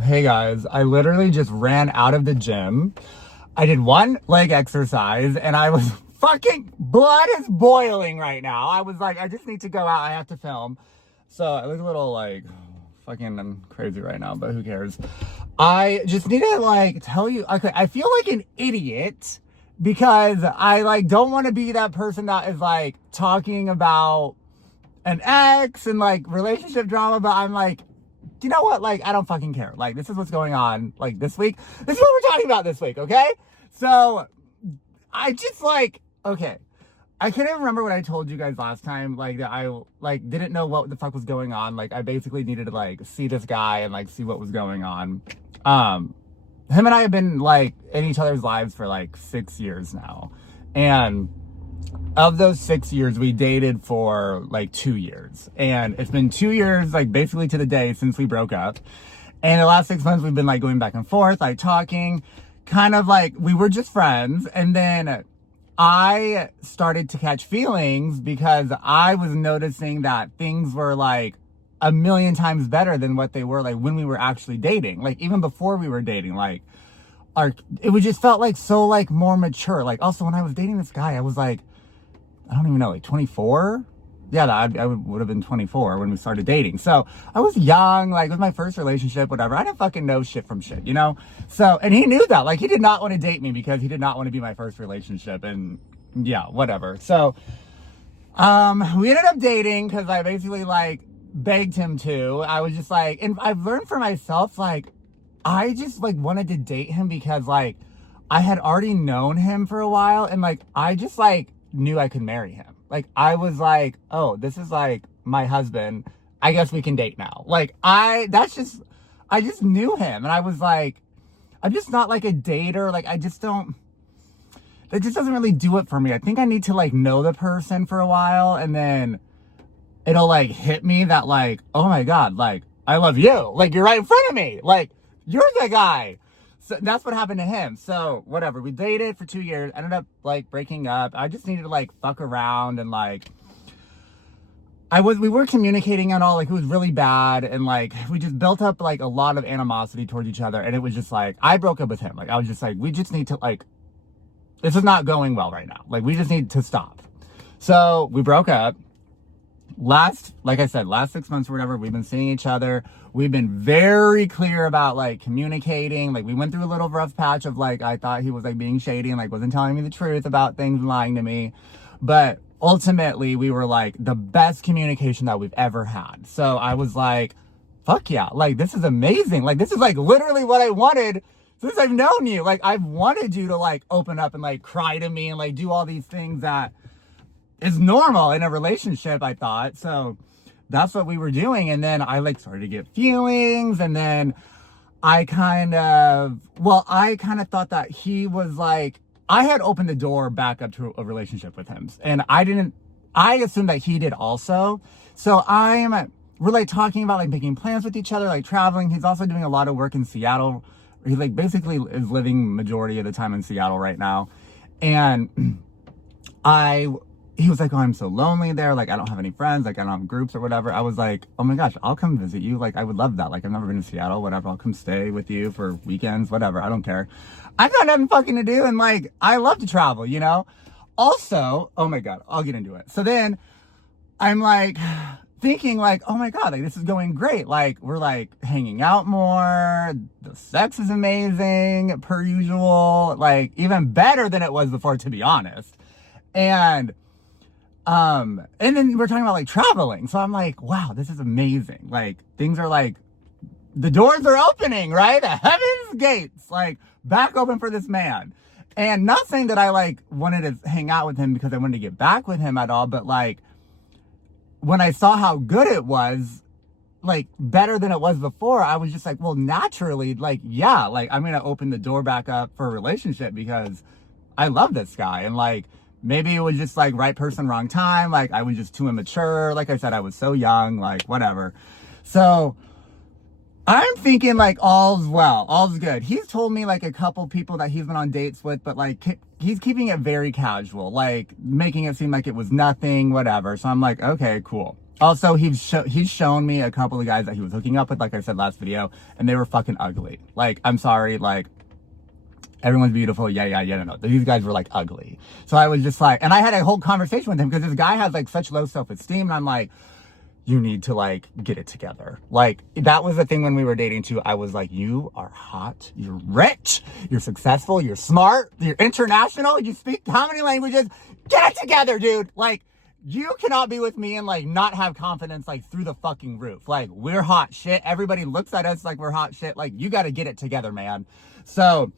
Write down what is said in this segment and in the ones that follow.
Hey guys, I literally just ran out of the gym. I did one leg exercise and I was fucking blood is boiling right now. I was like, I just need to go out. I have to film. So I look a little like fucking I'm crazy right now, but who cares? I just need to like tell you, okay, I feel like an idiot because I like don't want to be that person that is like talking about an ex and like relationship drama, but I'm like, you know what? Like, I don't fucking care. Like, this is what's going on, like, this week. This is what we're talking about this week, okay? So, I just, like, okay. I can't even remember what I told you guys last time, like, that I, like, didn't know what the fuck was going on. Like, I basically needed to, like, see this guy and, like, see what was going on. Him and I have been, like, in each other's lives for, like, 6 years now. And of those 6 years, we dated for like 2 years. And it's been 2 years, like basically to the day since we broke up. And the last 6 months, we've been like going back and forth, like talking, kind of like we were just friends. And then I started to catch feelings because I was noticing that things were like a million times better than what they were like when we were actually dating. Like even before we were dating, like it would just felt like so like more mature. Like also when I was dating this guy, I was like, I don't even know, like 24? Yeah, I would have been 24 when we started dating. So I was young, like it was my first relationship, whatever. I didn't fucking know shit from shit, you know? So, and he knew that. Like he did not want to date me because he did not want to be my first relationship. And yeah, whatever. So, we ended up dating because I basically like begged him to. I was just like, and I've learned for myself, like, I just like wanted to date him because like I had already known him for a while and like I just like knew I could marry him. Like I was like, oh, this is like my husband. I guess we can date now. Like I just knew him and I was like, I'm just not like a dater. Like I just don't, it just doesn't really do it for me. I think I need to like know the person for a while and then it'll like hit me that like, oh my God, like I love you. Like you're right in front of me. Like you're the guy. So that's what happened to him. So whatever, we dated for 2 years, ended up like breaking up. I just needed to like fuck around and like, we were communicating and all, like it was really bad. And like, we just built up like a lot of animosity towards each other. And it was just like, I broke up with him. Like, I was just like, we just need to like, this is not going well right now. Like we just need to stop. So we broke up. Like I said, last 6 months or whatever, we've been seeing each other. We've been very clear about like communicating. Like we went through a little rough patch of like, I thought he was like being shady and like wasn't telling me the truth about things and lying to me. But ultimately we were like the best communication that we've ever had. So I was like, fuck yeah. Like this is amazing. Like this is like literally what I wanted since I've known you. Like I've wanted you to like open up and like cry to me and like do all these things that is normal in a relationship, I thought. So that's what we were doing. And then I like started to get feelings. And then I kind of thought that he was like, I had opened the door back up to a relationship with him. And I assumed that he did also. So we're like talking about like making plans with each other, like traveling. He's also doing a lot of work in Seattle. He like basically is living majority of the time in Seattle right now. And he was like, oh, I'm so lonely there. Like, I don't have any friends. Like, I don't have groups or whatever. I was like, oh my gosh, I'll come visit you. Like, I would love that. Like, I've never been to Seattle, whatever. I'll come stay with you for weekends, whatever. I don't care. I got nothing fucking to do. And like, I love to travel, you know? Also, oh my God, I'll get into it. So then I'm like thinking like, oh my God, like this is going great. Like, we're like hanging out more. The sex is amazing per usual. Like, even better than it was before, to be honest. And then we're talking about like traveling. So I'm like, wow, this is amazing. Like things are like, the doors are opening, right? The heaven's gates, like back open for this man. And not saying that I like wanted to hang out with him because I wanted to get back with him at all. But like when I saw how good it was, like better than it was before, I was just like, well, naturally, like, yeah, like I'm going to open the door back up for a relationship because I love this guy. And like, maybe it was just like right person, wrong time. Like I was just too immature. Like I said, I was so young, like whatever. So I'm thinking like all's well, all's good. He's told me like a couple people that he's been on dates with, but like he's keeping it very casual, like making it seem like it was nothing, whatever. So I'm like, okay, cool. Also, he's shown me a couple of guys that he was hooking up with, like I said last video, and they were fucking ugly. Like, I'm sorry, like, everyone's beautiful, no. These guys were, like, ugly. So I was just like, and I had a whole conversation with him, because this guy has, like, such low self-esteem, and I'm like, you need to, like, get it together. Like, that was the thing when we were dating, too. I was like, you are hot, you're rich, you're successful, you're smart, you're international, you speak how many languages? Get it together, dude! Like, you cannot be with me and, like, not have confidence, like, through the fucking roof. Like, we're hot shit. Everybody looks at us like we're hot shit. Like, you gotta get it together, man. So,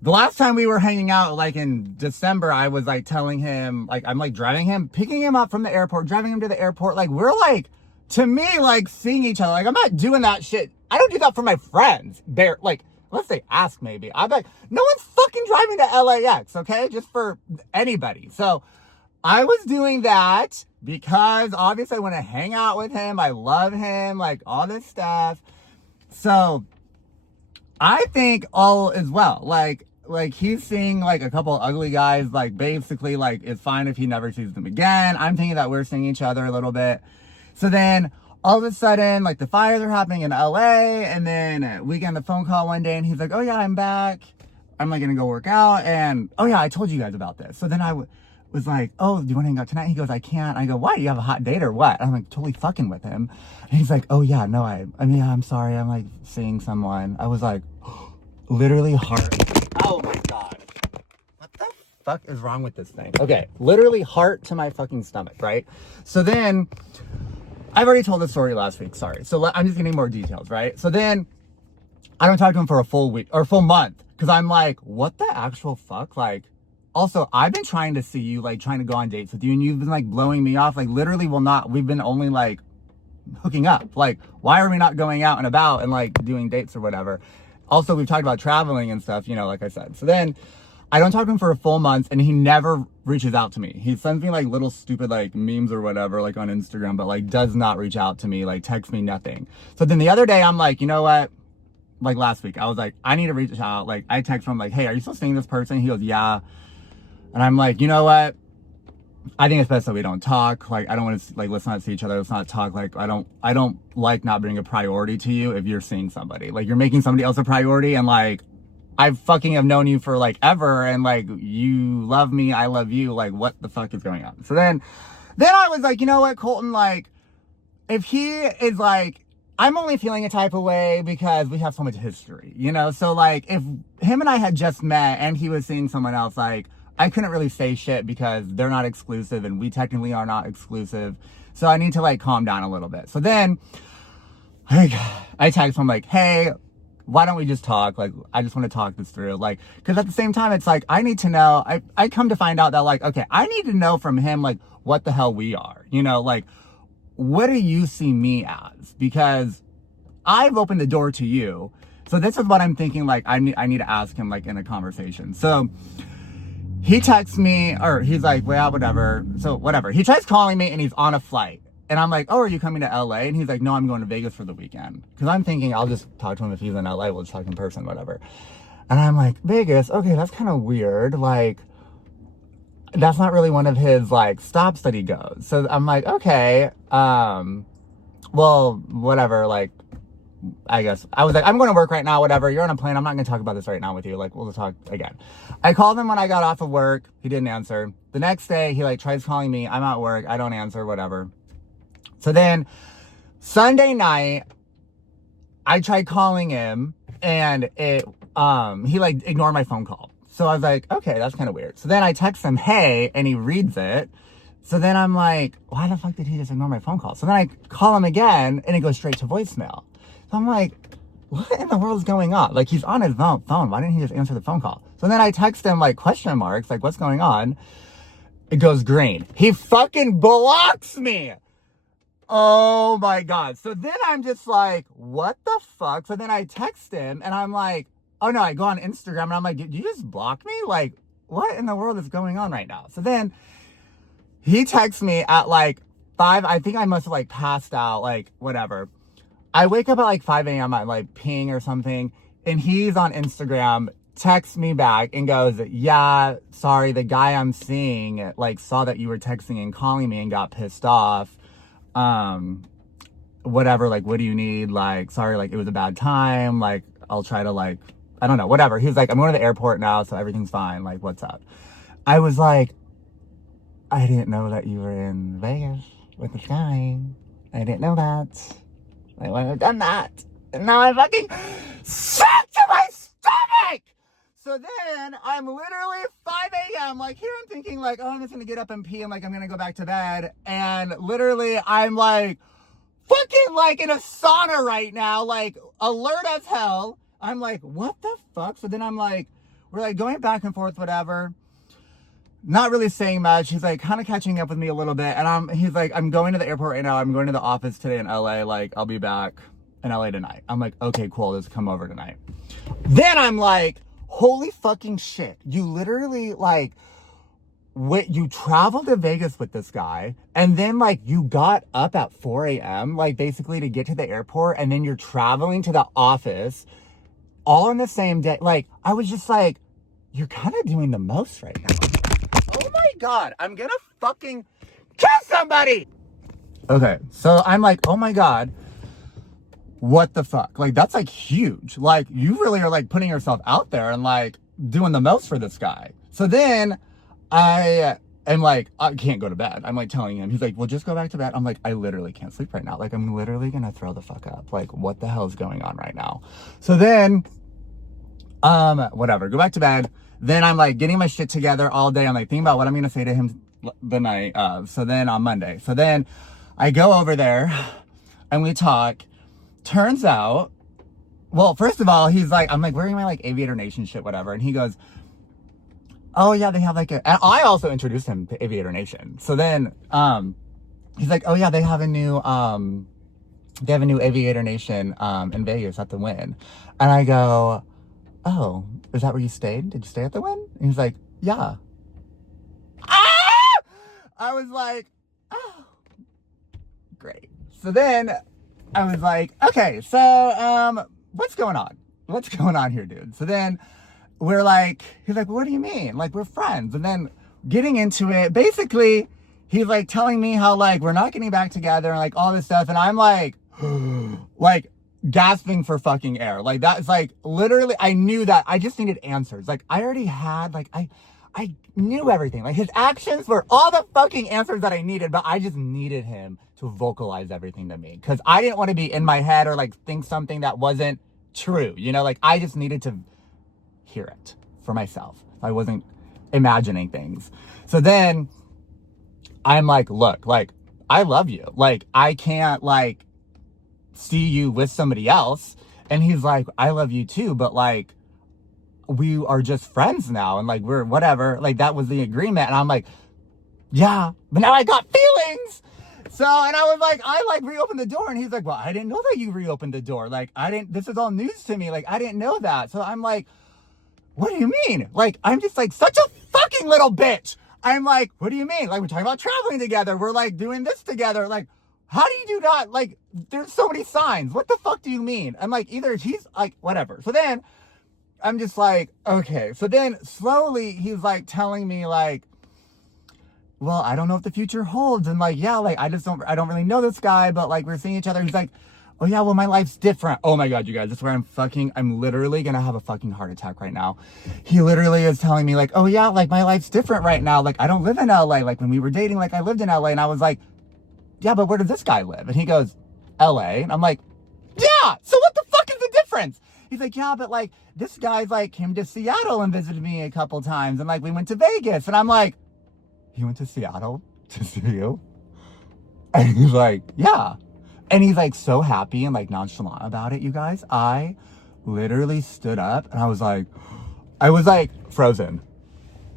the last time we were hanging out, like, in December, I was, like, telling him, like, I'm, like, picking him up from the airport, driving him to the airport. Like, we're, like, to me, like, seeing each other. Like, I'm not doing that shit. I don't do that for my friends. Like, unless they ask, maybe. I'm like, no one's fucking driving to LAX, okay? Just for anybody. So, I was doing that because obviously I want to hang out with him. I love him, like all this stuff. So I think all is well. Like he's seeing like a couple ugly guys, like basically like it's fine if he never sees them again. I'm thinking that we're seeing each other a little bit. So then all of a sudden, like the fires are happening in LA, and then we get on the phone call one day and he's like, oh yeah, I'm back. I'm like gonna go work out, and oh yeah, I told you guys about this. So then I was like, oh, do you want to hang out tonight? He goes, I can't. I go, why? You have a hot date or what? I'm like, totally fucking with him. And he's like, oh yeah, no, I mean, I'm sorry. I'm like seeing someone. I was like, literally heart. Oh my God. What the fuck is wrong with this thing? Okay. Literally heart to my fucking stomach, right? So then, I've already told the story last week. Sorry. So I'm just getting more details, right? So then, I don't talk to him for a full week or full month. Cause I'm like, what the actual fuck? Like, also, I've been trying to see you, like, trying to go on dates with you, and you've been, like, blowing me off. Like, literally we've been only, like, hooking up. Like, why are we not going out and about and, like, doing dates or whatever? Also, we've talked about traveling and stuff, you know, like I said. So then, I don't talk to him for a full month, and he never reaches out to me. He sends me, like, little stupid, like, memes or whatever, like, on Instagram, but, like, does not reach out to me, like, text me, nothing. So then the other day, I'm like, you know what? Like, last week, I was like, I need to reach out. Like, I text him, like, hey, are you still seeing this person? He goes, yeah. And I'm like, you know what? I think it's best that we don't talk. Like, I don't want to, like, let's not see each other. Let's not talk. Like, I don't like not being a priority to you if you're seeing somebody. Like, you're making somebody else a priority, and, like, I fucking have known you for, like, ever, and, like, you love me, I love you. Like, what the fuck is going on? So then I was like, you know what, Colton, like, if he is, like, I'm only feeling a type of way because we have so much history, you know? So, like, if him and I had just met and he was seeing someone else, like, I couldn't really say shit because they're not exclusive and we technically are not exclusive. So I need to, like, calm down a little bit. So then I text him, like, hey, why don't we just talk? Like, I just want to talk this through. Like, because at the same time, it's like, I need to know. I come to find out that, like, okay, I need to know from him, like, what the hell we are. You know, like, what do you see me as? Because I've opened the door to you. So this is what I'm thinking, like, I need to ask him, like, in a conversation. So he texts me, or he's like, well, whatever. So whatever. He tries calling me and he's on a flight. And I'm like, oh, are you coming to LA? And he's like, no, I'm going to Vegas for the weekend. Because I'm thinking I'll just talk to him if he's in LA. We'll just talk in person, whatever. And I'm like, Vegas? Okay, that's kind of weird. Like, that's not really one of his, like, stops that he goes. So I'm like, okay, well, whatever, like, I guess. I was like, I'm going to work right now, whatever. You're on a plane. I'm not going to talk about this right now with you. Like, we'll talk again. I called him when I got off of work. He didn't answer. The next day, he, like, tries calling me. I'm at work. I don't answer, whatever. So then, Sunday night, I tried calling him, and he, like, ignored my phone call. So I was like, okay, that's kind of weird. So then I text him, hey, and he reads it. So then I'm like, why the fuck did he just ignore my phone call? So then I call him again, and it goes straight to voicemail. So I'm like, what in the world is going on? Like, he's on his phone. Why didn't he just answer the phone call? So then I text him, like, question marks, like, what's going on? It goes green. He fucking blocks me. Oh my God. So then I'm just like, what the fuck? So then I text him, and I'm like, oh no, I go on Instagram, and I'm like, did you just block me? Like, what in the world is going on right now? So then he texts me at like 5. I think I must have, like, passed out, like, whatever. I wake up at like 5 a.m. at, like, ping or something, and he's on Instagram, texts me back and goes, yeah, sorry, the guy I'm seeing, like, saw that you were texting and calling me and got pissed off. whatever, like, what do you need? Like, sorry, like, it was a bad time. Like, I'll try to, like, I don't know, whatever. He was like, I'm going to the airport now, so everything's fine. Like, what's up? I was like, I didn't know that you were in Vegas with this guy. I didn't know that. I wouldn't have done that. And now I fucking sick to my stomach! So then, I'm literally 5 a.m. Like, here I'm thinking, like, oh, I'm just gonna get up and pee, and, like, I'm gonna go back to bed. And literally, I'm, like, fucking, like, in a sauna right now, like, alert as hell. I'm like, what the fuck? So then I'm like, we're, like, going back and forth, whatever. Not really saying much. He's, like, kind of catching up with me a little bit. And he's like, I'm going to the airport right now. I'm going to the office today in LA. Like, I'll be back in LA tonight. I'm like, okay, cool. Let's come over tonight. Then I'm like, holy fucking shit. You literally, like, you traveled to Vegas with this guy, and then, like, you got up at 4 a.m., like, basically to get to the airport, and then you're traveling to the office all in the same day. Like, I was just like, you're kind of doing the most right now. Oh my God, I'm gonna fucking kill somebody! Okay, so I'm like, oh my God, what the fuck? Like, that's, like, huge. Like, you really are, like, putting yourself out there and, like, doing the most for this guy. So then I am like, I can't go to bed. I'm, like, telling him. He's like, well, just go back to bed. I'm like, I literally can't sleep right now. Like, I'm literally gonna throw the fuck up. Like, what the hell is going on right now? So then, whatever, go back to bed. Then I'm, like, getting my shit together all day. I'm, like, thinking about what I'm gonna say to him the night of. So then on Monday. So then I go over there and we talk. Turns out, well, first of all, he's like, I'm, like, wearing my, like, Aviator Nation shit, whatever. And he goes, oh yeah, they have, like, and I also introduced him to Aviator Nation. So then, he's like, oh yeah, they have a new Aviator Nation, in Vegas at the Wynn. And I go, oh, is that where you stayed? Did you stay at the Wynn? And he's like, yeah. Ah! I was like, oh, great. So then I was like, okay, so, what's going on? What's going on here, dude? So then we're like, he's like, what do you mean? Like, we're friends. And then getting into it, basically, he's, like, telling me how, like, we're not getting back together and, like, all this stuff. And I'm like, like, gasping for fucking air. Like, that's, like, literally, I knew that. I just needed answers. Like, I already had, like, I knew everything. Like, his actions were all the fucking answers that I needed, but I just needed him to vocalize everything to me. Because I didn't want to be in my head or, like, think something that wasn't true. You know, like, I just needed to hear it for myself. I wasn't imagining things. So then I'm like, look, like, I love you. Like, I can't, like, see you with somebody else. And he's like, I love you too, but, like, we are just friends now, and, like, we're whatever. Like, that was the agreement. And I'm like, yeah, but now I got feelings. So, and I was like, I, like, reopened the door, and he's like, well, I didn't know that you reopened the door. Like, this is all news to me. Like, I didn't know that. So I'm like, what do you mean? Like, I'm just, like, such a fucking little bitch. I'm like, what do you mean? Like, we're talking about traveling together. We're, like, doing this together. Like, how do you do not, like, there's so many signs. What the fuck do you mean? I'm like, either he's, like, whatever. So then I'm just like, okay. So then slowly he's, like, telling me, like, well, I don't know what the future holds. And, like, yeah, like, I don't really know this guy, but, like, we're seeing each other. He's like, oh yeah, well, my life's different. Oh my God, you guys, this is where I'm literally gonna have a fucking heart attack right now. He literally is telling me, like, oh yeah, like, my life's different right now. Like, I don't live in LA. Like, when we were dating, like, I lived in LA. And I was like, yeah, but where does this guy live? And he goes, LA. And I'm like, yeah, so what the fuck is the difference? He's like, yeah, but, like, this guy's, like, came to Seattle and visited me a couple times. And, like, we went to Vegas. And I'm like, he went to Seattle to see you? And he's like, yeah. And he's, like, so happy and, like, nonchalant about it, you guys. I literally stood up and I was like frozen.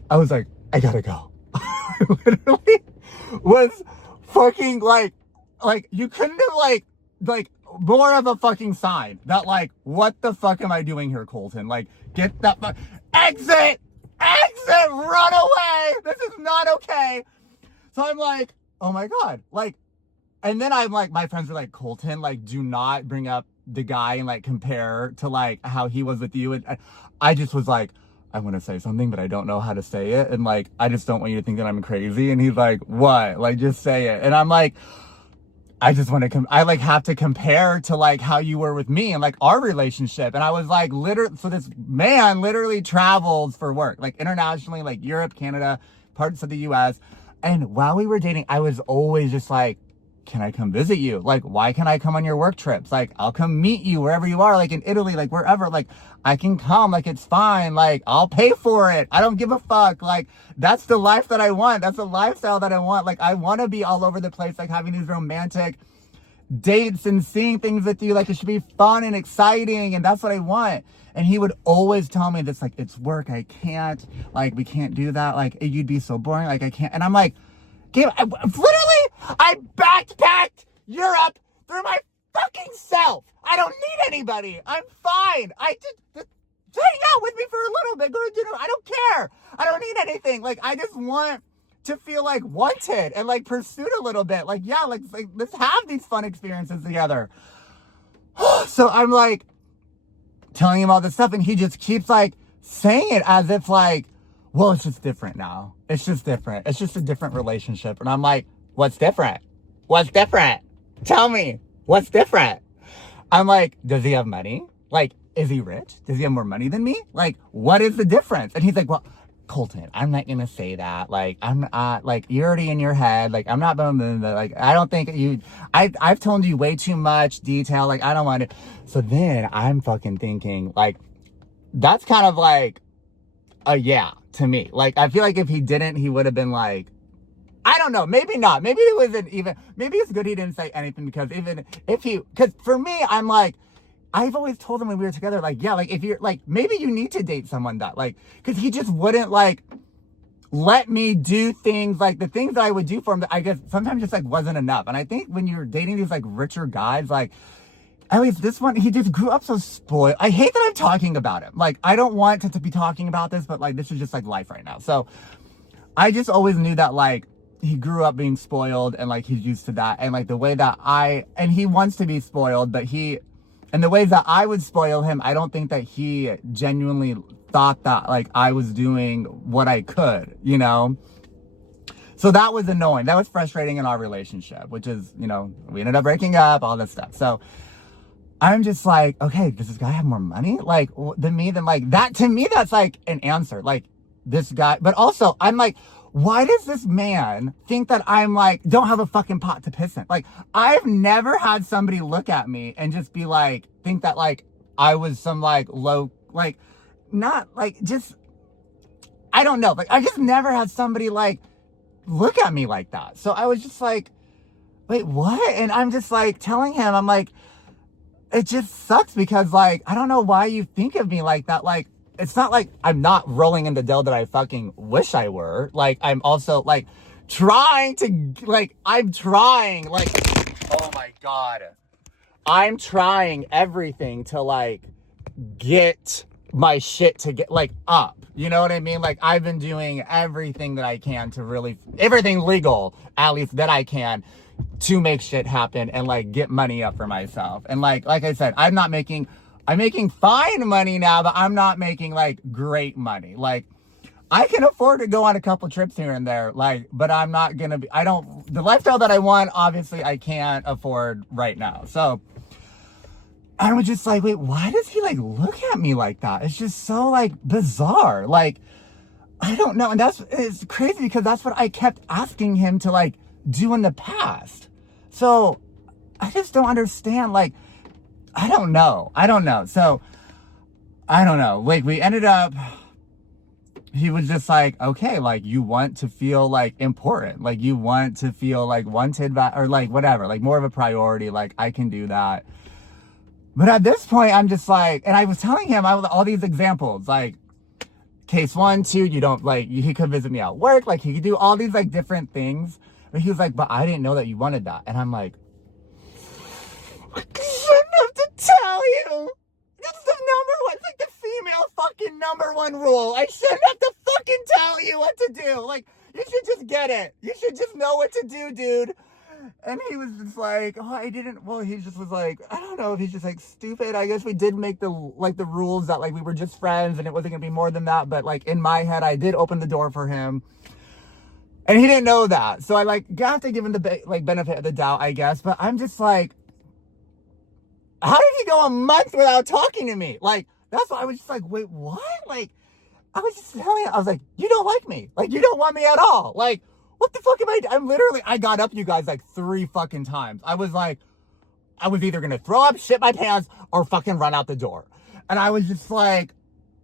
I was like, I gotta go. I literally was fucking like you couldn't have like more of a fucking sign that, like, what the fuck am I doing here, Colton? Like, get that exit, run away. This is not okay. So I'm like, oh my God, like. And then I'm like, my friends were like, Colton, like, do not bring up the guy and, like, compare to, like, how he was with you. And I just was like, I want to say something, but I don't know how to say it. And, like, I just don't want you to think that I'm crazy. And he's like, what? Like, just say it. And I'm like, I just want to I like have to compare to like how you were with me and like our relationship. And I was like, literally, so this man literally travels for work, like internationally, like Europe, Canada, parts of the US. And while we were dating, I was always just like, can I come visit you? Like, why can't I come on your work trips? Like, I'll come meet you wherever you are, like in Italy, like wherever, like I can come, like it's fine. Like, I'll pay for it. I don't give a fuck. Like, that's the life that I want. That's the lifestyle that I want. Like, I want to be all over the place, like having these romantic dates and seeing things with you. Like, it should be fun and exciting. And that's what I want. And he would always tell me this, like, it's work. I can't, like, we can't do that. Like, you'd be so boring. Like, I can't. And I'm like, literally, I backpacked Europe through my fucking self. I don't need anybody. I'm fine. I just hang out with me for a little bit. Go to dinner. I don't care. I don't need anything. Like, I just want to feel like wanted and like pursued a little bit. Like, yeah, like let's have these fun experiences together. So I'm like telling him all this stuff, and he just keeps like saying it as if like, well, it's just different now. It's just different. It's just a different relationship. And I'm like, what's different? What's different? Tell me, what's different? I'm like, does he have money? Like, is he rich? Does he have more money than me? Like, what is the difference? And he's like, well, Colton, I'm not gonna say that. Like, I'm not, like, you're already in your head. Like, I'm not, like, I don't think I've told you way too much detail. Like, I don't want to. So then I'm fucking thinking, like, that's kind of like a yeah to me. Like, I feel like if he didn't, he would have been like, I don't know, maybe not. Maybe it wasn't even, maybe it's good he didn't say anything, because even if because for me, I'm like, I've always told him when we were together, like, yeah, like, if you're, like, maybe you need to date someone that, like, because he just wouldn't, like, let me do things, like, the things that I would do for him that I guess sometimes just, like, wasn't enough. And I think when you're dating these, like, richer guys, like, at least this one, he just grew up so spoiled. I hate that I'm talking about him. Like, I don't want to be talking about this, but, like, this is just, like, life right now. So I just always knew that, like, he grew up being spoiled, and, like, he's used to that. And, like, the way that and he wants to be spoiled, but and the ways that I would spoil him, I don't think that he genuinely thought that, like, I was doing what I could, you know? So that was annoying. That was frustrating in our relationship, which is, you know, we ended up breaking up, all this stuff. So I'm just like, okay, does this guy have more money? Like, than me? Then, like, that, to me, that's, like, an answer. Like, this guy, but also, I'm like, why does this man think that I'm like, don't have a fucking pot to piss in? Like, I've never had somebody look at me and just be like, think that like I was some like low, like, not like, just, I don't know. Like, I just never had somebody like look at me like that. So I was just like, wait, what? And I'm just like telling him, I'm like, it just sucks because like, I don't know why you think of me like that. Like, it's not like I'm not rolling in the dough that I fucking wish I were. Like, I'm also like trying to, like, I'm trying, like, oh my God. I'm trying everything to like get my shit to get like up. You know what I mean? Like, I've been doing everything that I can to really, everything legal, at least that I can, to make shit happen and like get money up for myself. And like I said, I'm making fine money now, but I'm not making like great money. Like, I can afford to go on a couple trips here and there, like, but I'm not gonna be, the lifestyle that I want, obviously I can't afford right now. So I was just like, wait, why does he like look at me like that? It's just so like bizarre. Like, I don't know. And it's crazy because that's what I kept asking him to like do in the past. So I just don't understand. Like, I don't know. So I don't know. Like, we ended up, he was just like, okay, like, you want to feel like important. Like, you want to feel like wanted by, or like whatever, like more of a priority. Like, I can do that. But at this point, I'm just like, and I was telling him all these examples, like, case 1, 2, you don't, like, he could visit me at work, like, he could do all these, like, different things. But he was like, but I didn't know that you wanted that. And I'm like, I shouldn't have to tell you. That's the number one, it's like the female fucking number one rule. I shouldn't have to fucking tell you what to do. Like, you should just get it. You should just know what to do, dude. And he was just like, oh, he just was like, I don't know if he's just like stupid. I guess we did make the rules that like we were just friends and it wasn't gonna be more than that. But like in my head, I did open the door for him. And he didn't know that. So I like got to give him the like benefit of the doubt, I guess. But I'm just like, how did he go a month without talking to me? Like, that's why I was just like, wait, what? Like, I was just telling him, I was like, you don't like me. Like, you don't want me at all. Like, what the fuck am I? I'm literally, I got up you guys like 3 fucking times. I was like, I was either gonna throw up, shit my pants, or fucking run out the door. And I was just like,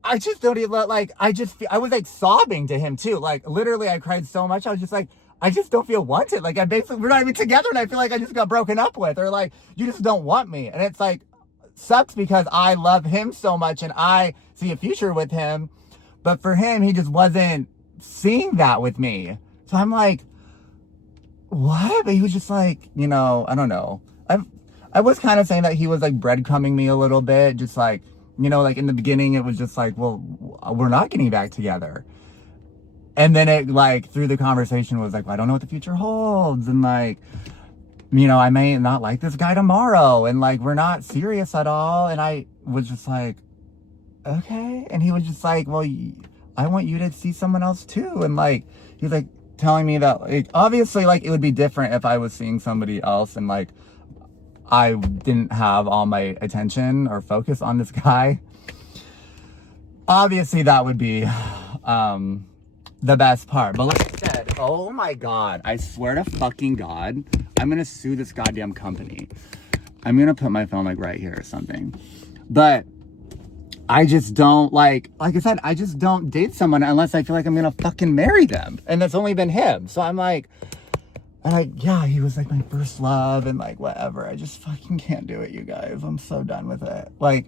I just don't even, like, I was like sobbing to him too. Like, literally, I cried so much. I was just like, I just don't feel wanted. Like, we're not even together and I feel like I just got broken up with. Or like, you just don't want me. And it's like, sucks because I love him so much and I see a future with him. But for him, he just wasn't seeing that with me. So I'm like, what? But he was just like, you know, I don't know. I was kind of saying that he was like breadcrumbing me a little bit. Just like, you know, like in the beginning, it was just like, well, we're not getting back together. And then it like through the conversation was like, well, I don't know what the future holds. And like, you know, I may not like this guy tomorrow. And like, we're not serious at all. And I was just like, okay. And he was just like, well, I want you to see someone else too. And like, he was like telling me that like, obviously like it would be different if I was seeing somebody else and like, I didn't have all my attention or focus on this guy. Obviously that would be, the best part. But like I said, oh my God, I swear to fucking God, I'm gonna sue this goddamn company. I'm gonna put my phone like right here or something. But I just don't like I said, I just don't date someone unless I feel like I'm gonna fucking marry them. And that's only been him. So I'm like, and like, yeah, he was like my first love and like whatever. I just fucking can't do it, you guys. I'm so done with it. Like,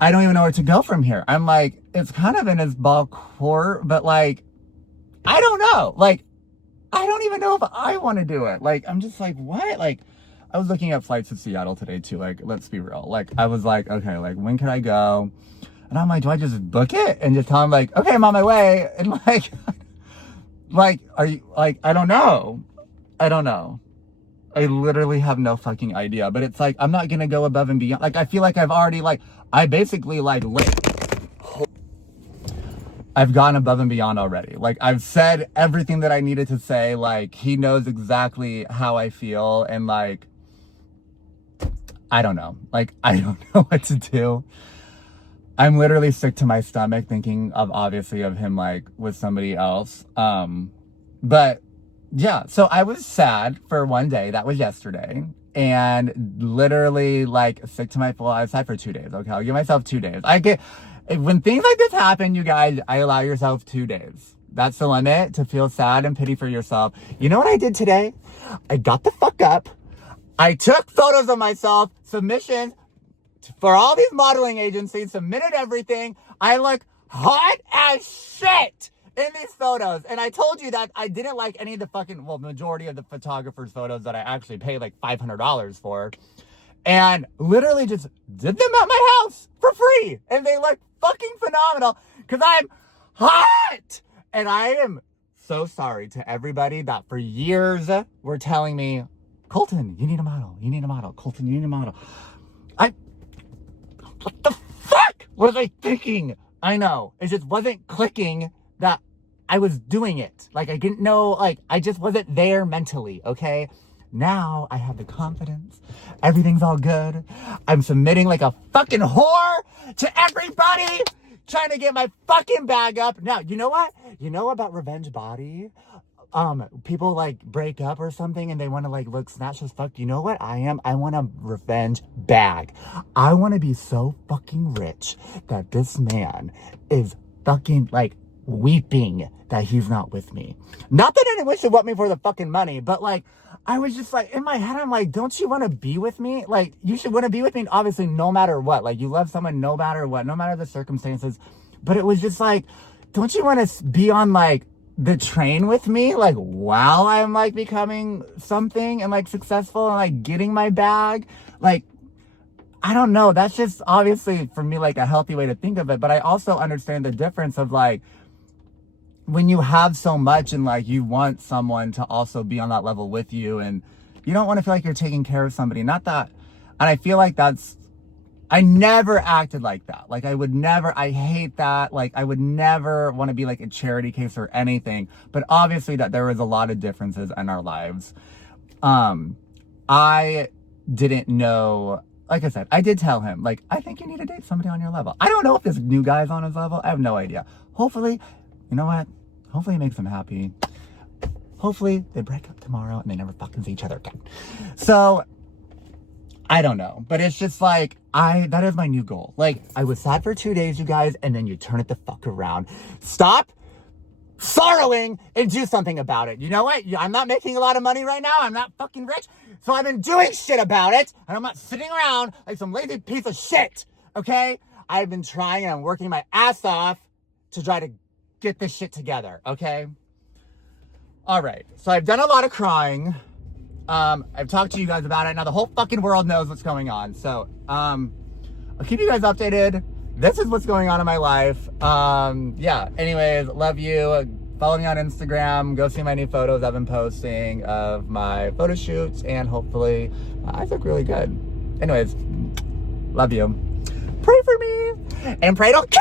I don't even know where to go from here. I'm like, it's kind of in his ball court, but like, I don't know. Like, I don't even know if I want to do it. Like, I'm just like, what? Like, I was looking at flights to Seattle today too. Like, let's be real. Like, I was like, okay, like, when can I go? And I'm like, do I just book it and just tell him like, okay, I'm on my way? And like, like, are you like, I don't know. I don't know. I literally have no fucking idea. But it's like, I'm not going to go above and beyond. Like, I feel like I've already like, I basically like, I've gone above and beyond already. Like, I've said everything that I needed to say. Like, he knows exactly how I feel. And like, I don't know. Like, I don't know what to do. I'm literally sick to my stomach thinking of obviously of him like with somebody else. But yeah, so I was sad for one day. That was yesterday. And literally like sick to my full. I was sad for 2 days. Okay, I'll give myself 2 days. When things like this happen, you guys, I allow yourself 2 days. That's the limit to feel sad and pity for yourself. You know what I did today? I got the fuck up. I took photos of myself, submissions for all these modeling agencies, submitted everything. I look hot as shit in these photos. And I told you that I didn't like any of the majority of the photographers' photos that I actually paid like $500 for. And literally just did them at my house for free. And they look fucking phenomenal because I'm hot. And I am so sorry to everybody that for years were telling me, Colton, you need a model. You need a model. Colton, you need a model. What the fuck was I thinking? I know. It just wasn't clicking that I was doing it. Like, I didn't know, like, I just wasn't there mentally, okay? Now I have the confidence. Everything's all good. I'm submitting like a fucking whore to everybody, trying to get my fucking bag up. Now, you know what? You know about revenge body? People like break up or something and they want to like look snatched as fuck. You know what I am? I want a revenge bag. I want to be so fucking rich that this man is fucking like weeping that he's not with me. Not that anyone should want me for the fucking money, but like, I was just like, in my head, I'm like, don't you want to be with me? Like, you should want to be with me, obviously, no matter what. Like, you love someone no matter what, no matter the circumstances. But it was just like, don't you want to be on like the train with me, like while I'm like becoming something and like successful and like getting my bag? Like, I don't know. That's just obviously for me like a healthy way to think of it. But I also understand the difference of like when you have so much and like you want someone to also be on that level with you and you don't want to feel like you're taking care of somebody. Not that, and I feel like that's I never acted like that. Like I hate that. Like I would never want to be like a charity case or anything. But obviously that there was a lot of differences in our lives. I didn't know, like I said, I did tell him, like, I think you need to date somebody on your level. I don't know if this new guy's on his level. I have no idea. Hopefully, you know what? Hopefully it makes him happy. Hopefully they break up tomorrow and they never fucking see each other again. So, I don't know, but it's just like, that is my new goal. Like, I was sad for 2 days, you guys, and then you turn it the fuck around. Stop sorrowing and do something about it. You know what? I'm not making a lot of money right now. I'm not fucking rich. So I've been doing shit about it, and I'm not sitting around like some lazy piece of shit, okay? I've been trying and I'm working my ass off to try to get this shit together, okay? All right, so I've done a lot of crying. I've talked to you guys about it. Now the whole fucking world knows what's going on. So, I'll keep you guys updated. This is what's going on in my life. Yeah, anyways, love you. Follow me on Instagram. Go see my new photos I've been posting of my photo shoots, and hopefully my eyes look really good. Anyways, love you. Pray for me, and pray don't kill